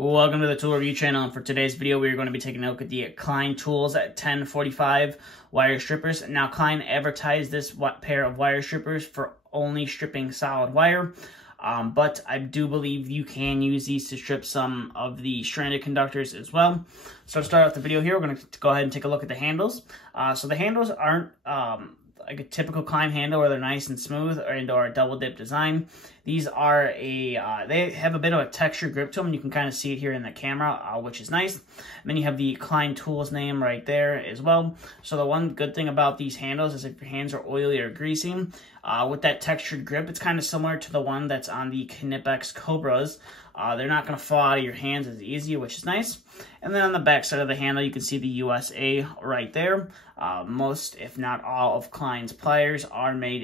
Welcome to the tool review channel, and for today's video we are going to be taking a look at the Klein tools at 1045 wire strippers. Now Klein advertised this pair of wire strippers for only stripping solid wire, but I do believe you can use these to strip some of the stranded conductors as well. So to start off the video here, we're going to go ahead and take a look at the handles. So the handles aren't like a typical Klein handle where they're nice and smooth or a double dip design. These are they have a bit of a textured grip to them. You can kind of see it here in the camera, which is nice. And then you have the Klein tools name right there as well. So the one good thing about these handles is if your hands are oily or greasy, with that textured grip, it's kind of similar to the one that's on the Knipex Cobras. They're not going to fall out of your hands as easy, which is nice. And then on the back side of the handle, you can see the USA right there. Most, if not all, of Klein's pliers are made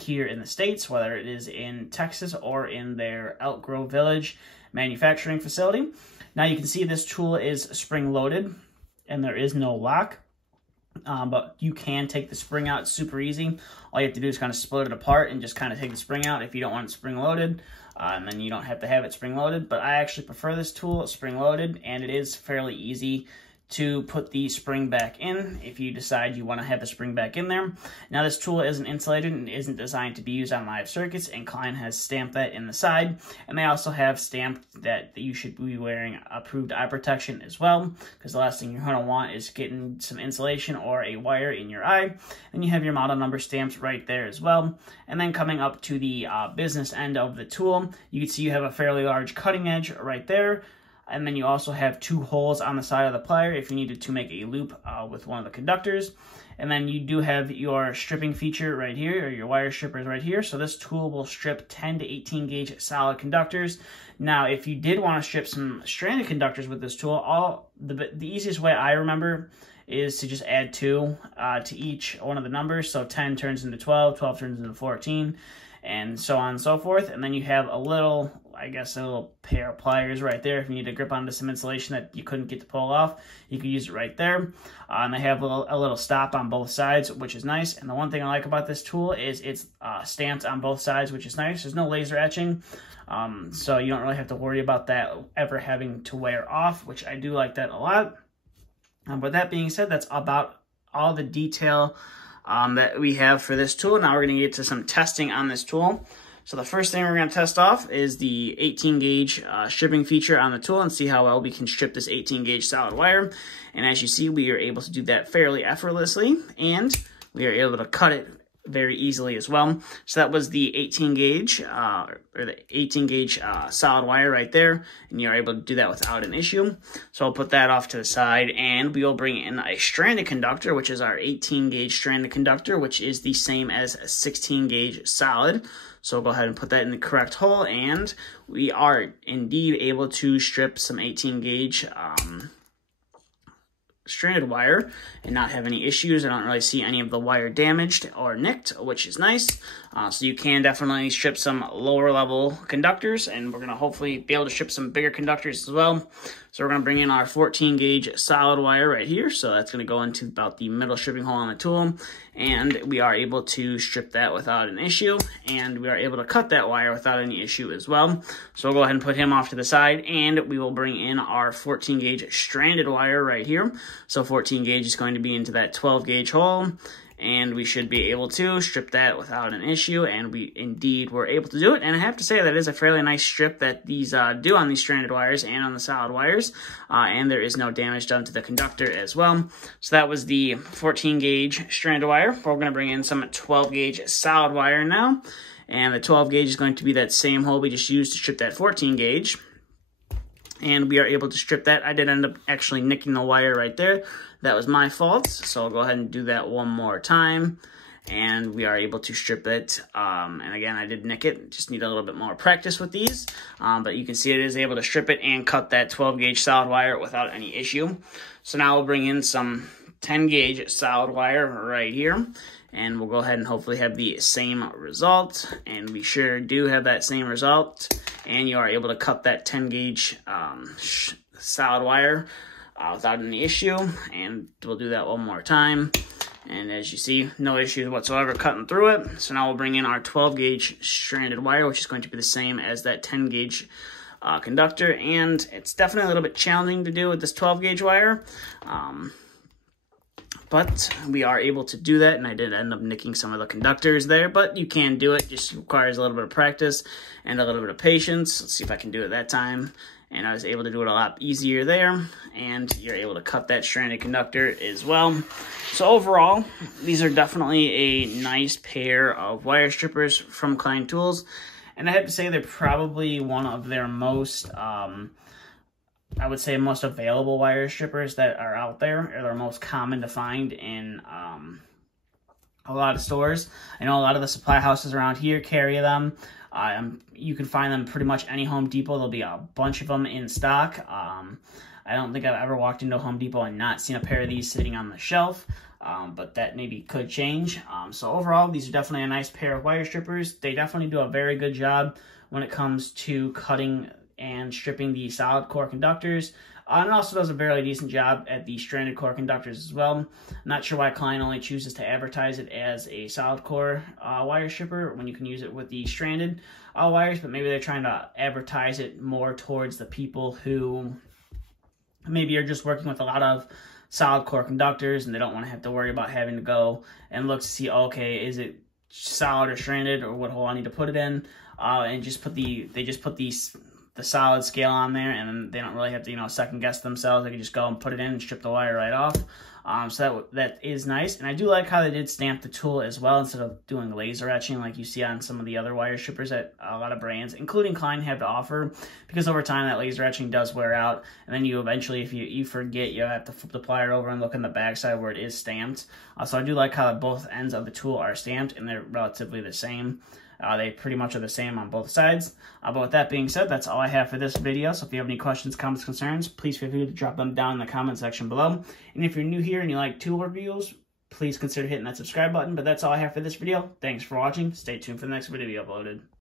here in the States, whether it is in Texas or in their Elk Grove Village manufacturing facility. Now you can see this tool is spring-loaded, and there is no lock. But you can take the spring out super easy. All you have to do is kind of split it apart and just kind of take the spring out if you don't want it spring-loaded. And then you don't have to have it spring-loaded. But I actually prefer this tool spring-loaded, and it is fairly easy to put the spring back in if you decide you want to have the spring back in there. Now this tool isn't insulated and isn't designed to be used on live circuits, and Klein has stamped that in the side. And they also have stamped that you should be wearing approved eye protection as well, because the last thing you're going to want is getting some insulation or a wire in your eye. And you have your model number stamped right there as well. And then coming up to the business end of the tool, you can see you have a fairly large cutting edge right there. And then you also have two holes on the side of the plier if you needed to make a loop with one of the conductors. And then you do have your stripping feature right here, or your wire strippers right here. So this tool will strip 10 to 18 gauge solid conductors. Now, if you did want to strip some stranded conductors with this tool, the easiest way I remember is to just add 2 to each one of the numbers. So 10 turns into 12, 12 turns into 14, and so on and so forth. And then you have a little, I guess, a little pair of pliers right there. If you need to grip onto some insulation that you couldn't get to pull off, you can use it right there. And they have a little stop on both sides, which is nice. And the one thing I like about this tool is it's stamped on both sides, which is nice. There's no laser etching, so you don't really have to worry about that ever having to wear off, which I do like that a lot. But that being said, that's about all the detail that we have for this tool. Now we're going to get to some testing on this tool. So the first thing we're going to test off is the 18 gauge stripping feature on the tool and see how well we can strip this 18 gauge solid wire. And as you see, we are able to do that fairly effortlessly, and we are able to cut it very easily as well. So that was the 18 gauge or the 18 gauge solid wire right there, and you're able to do that without an issue. So I'll put that off to the side, and we will bring in a stranded conductor, which is our 18 gauge stranded conductor, which is the same as a 16 gauge solid. So we'll go ahead and put that in the correct hole, and we are indeed able to strip some 18 gauge stranded wire and not have any issues. I don't really see any of the wire damaged or nicked, which is nice. So you can definitely strip some lower level conductors, and we're going to hopefully be able to strip some bigger conductors as well. So we're going to bring in our 14 gauge solid wire right here. So that's going to go into about the middle stripping hole on the tool, and we are able to strip that without an issue, and we are able to cut that wire without any issue as well. So we'll go ahead and put him off to the side, and we will bring in our 14 gauge stranded wire right here. So 14 gauge is going to be into that 12 gauge hole, and we should be able to strip that without an issue, and we indeed were able to do it. And I have to say that is a fairly nice strip that these do on these stranded wires and on the solid wires, and there is no damage done to the conductor as well. So that was the 14 gauge stranded wire. We're going to bring in some 12 gauge solid wire now, and the 12 gauge is going to be that same hole we just used to strip that 14 gauge. And we are able to strip that. I did end up actually nicking the wire right there. That was my fault. So I'll go ahead and do that one more time. And we are able to strip it. And again, I did nick it. Just need a little bit more practice with these. But you can see it is able to strip it and cut that 12 gauge solid wire without any issue. So now we'll bring in some 10 gauge solid wire right here. And we'll go ahead and hopefully have the same result. And we sure do have that same result. And you are able to cut that 10 gauge solid wire without any issue. And we'll do that one more time. And as you see, no issues whatsoever cutting through it. So now we'll bring in our 12 gauge stranded wire, which is going to be the same as that 10 gauge conductor, and it's definitely a little bit challenging to do with this 12 gauge wire. But we are able to do that, and I did end up nicking some of the conductors there, but you can do it. Just requires a little bit of practice and a little bit of patience. Let's see if I can do it that time. And I was able to do it a lot easier there, and you're able to cut that stranded conductor as well. So overall, these are definitely a nice pair of wire strippers from Klein Tools, and I have to say they're probably one of their most I would say most available wire strippers that are out there, or they're most common to find in a lot of stores. I know a lot of the supply houses around here carry them. You can find them pretty much any Home Depot. There'll be a bunch of them in stock. I don't think I've ever walked into a Home Depot and not seen a pair of these sitting on the shelf, but that maybe could change. So overall, these are definitely a nice pair of wire strippers. They definitely do a very good job when it comes to cutting and stripping the solid core conductors. And it also does a very decent job at the stranded core conductors as well. I'm not sure why Klein only chooses to advertise it as a solid core wire stripper when you can use it with the stranded wires, but maybe they're trying to advertise it more towards the people who maybe are just working with a lot of solid core conductors and they don't want to have to worry about having to go and look to see, okay, is it solid or stranded, or what hole I need to put it in, and they just put the solid scale on there, and then they don't really have to, second guess themselves. They can just go and put it in and strip the wire right off. So that is nice. And I do like how they did stamp the tool as well, instead of doing laser etching like you see on some of the other wire strippers that a lot of brands, including Klein, have to offer, because over time that laser etching does wear out, and then you eventually, if you forget, you have to flip the plier over and look in the backside where it is stamped. So I do like how both ends of the tool are stamped, and they're relatively the same. They pretty much are the same on both sides. But with that being said, that's all I have for this video. So if you have any questions, comments, concerns, please feel free to drop them down in the comment section below. And if you're new here and you like tool reviews, please consider hitting that subscribe button. But that's all I have for this video. Thanks for watching. Stay tuned for the next video uploaded.